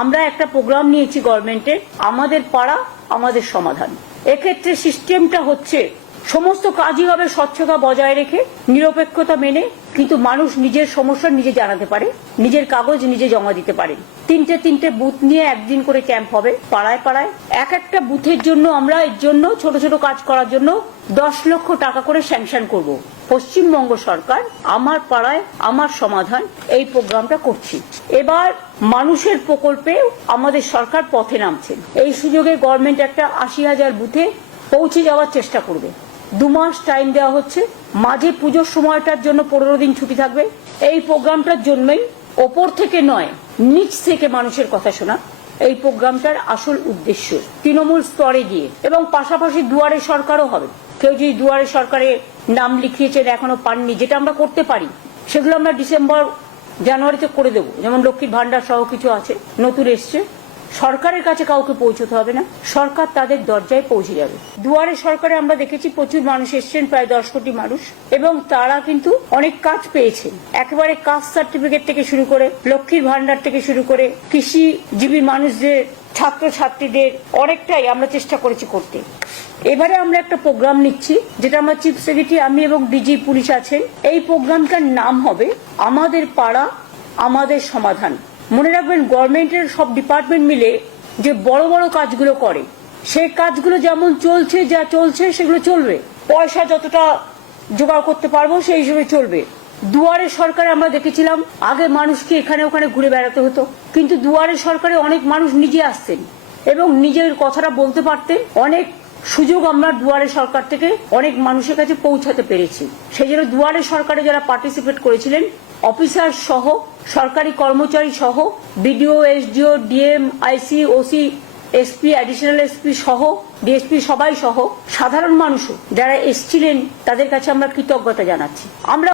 আমরা একটা প্রোগ্রাম নিয়েছি গভর্নমেন্টের, আমাদের পাড়া আমাদের সমাধান। এক্ষেত্রে সিস্টেমটা হচ্ছে সমস্ত কাজই হবে স্বচ্ছতা বজায় রেখে, নিরপেক্ষতা মেনে, কিন্তু মানুষ নিজের সমস্যা নিজে জানাতে পারে, নিজের কাগজ নিজে জমা দিতে পারে। তিনটে বুথ নিয়ে একদিন করে ক্যাম্প হবে পাড়ায় পাড়ায়। এক একটা বুথের জন্য আমরা এর জন্য ছোট ছোট কাজ করার জন্য 10 লক্ষ টাকা করে স্যাংশন করব। পশ্চিমবঙ্গ সরকার আমার পাড়ায় আমার সমাধান এই প্রোগ্রামটা করছি। এবার মানুষের প্রকল্পে আমাদের সরকার পথে নামছেন। এই সুযোগে গভর্নমেন্ট একটা 80,000 বুথে পৌঁছে যাওয়ার চেষ্টা করবে। 2 মাস টাইম দেওয়া হচ্ছে, মাঝে পুজোর সময়টার জন্য 15 দিন ছুটি থাকবে। এই প্রোগ্রামটার জন্যই ওপর থেকে নয়, নিচ থেকে মানুষের কথা শোনা এই প্রোগ্রামটার আসল উদ্দেশ্য। তৃণমূল স্তরে গিয়ে, এবং পাশাপাশি দুয়ারে সরকারও হবে। কেউ যদি দুয়ারে সরকারে নাম লিখিয়েছেন এখনো পাননি, যেটা আমরা করতে পারি, সেগুলো আমরা ডিসেম্বর জানুয়ারিতে করে দেবো। যেমন লক্ষ্মীর ভান্ডার সহ কিছু আছে নতুন এসছে, সরকারের কাছে কাউকে পৌঁছতে হবে না, সরকার তাদের দরজায় পৌঁছে যাবে। দুয়ারে সরকারে আমরা দেখেছি প্রচুর মানুষ এসছেন, প্রায় 10 কোটি মানুষ, এবং তারা কিন্তু অনেক কাজ পেয়েছেন। একেবারে কাস্ট সার্টিফিকেট থেকে শুরু করে, লক্ষ্মীর ভান্ডার থেকে শুরু করে, কৃষিজীবী মানুষদের, ছাত্রছাত্রীদের অনেকটাই আমরা চেষ্টা করেছি করতে। এবারে আমরা একটা প্রোগ্রাম নিচ্ছি, যেটা আমরা চিফ সেক্রেটারি, আমি এবং ডিজি পুলিশ আছেন। এই প্রোগ্রামটার নাম হবে আমাদের পাড়া আমাদের সমাধান। মনে রাখবেন, গভর্নমেন্টের সব ডিপার্টমেন্ট মিলে যে বড় বড় কাজগুলো করে, সেই কাজগুলো যেমন চলছে, যা চলছে সেগুলো চলবে। পয়সা যতটা জোগাড় করতে পারবো সেই হিসেবে চলবে। দুয়ারে সরকারে আমরা দেখেছিলাম আগে মানুষকে এখানে ওখানে ঘুরে বেড়াতে হতো, কিন্তু দুয়ারে সরকারে অনেক মানুষ নিজে আসতেন এবং নিজের কথাটা বলতে পারতেন। অনেক সুযোগ আমরা দুয়ারে সরকার থেকে অনেক মানুষের কাছে পৌঁছাতে পেরেছি। সেই জন্য দুয়ারে সরকারে যারা পার্টিসিপেট করেছিলেন, অফিসার সহ, সরকারি কর্মচারী সহ, বিডিও, এসডিও, ডিএম, আইসি, ওসি, এসপি, অ্যাডিশনাল এসপি সহ, ডিএসপি সবাই সহ, সাধারণ মানুষও যারা এসছিলেন, তাদের কাছে আমরা কৃতজ্ঞতা জানাচ্ছি। আমরা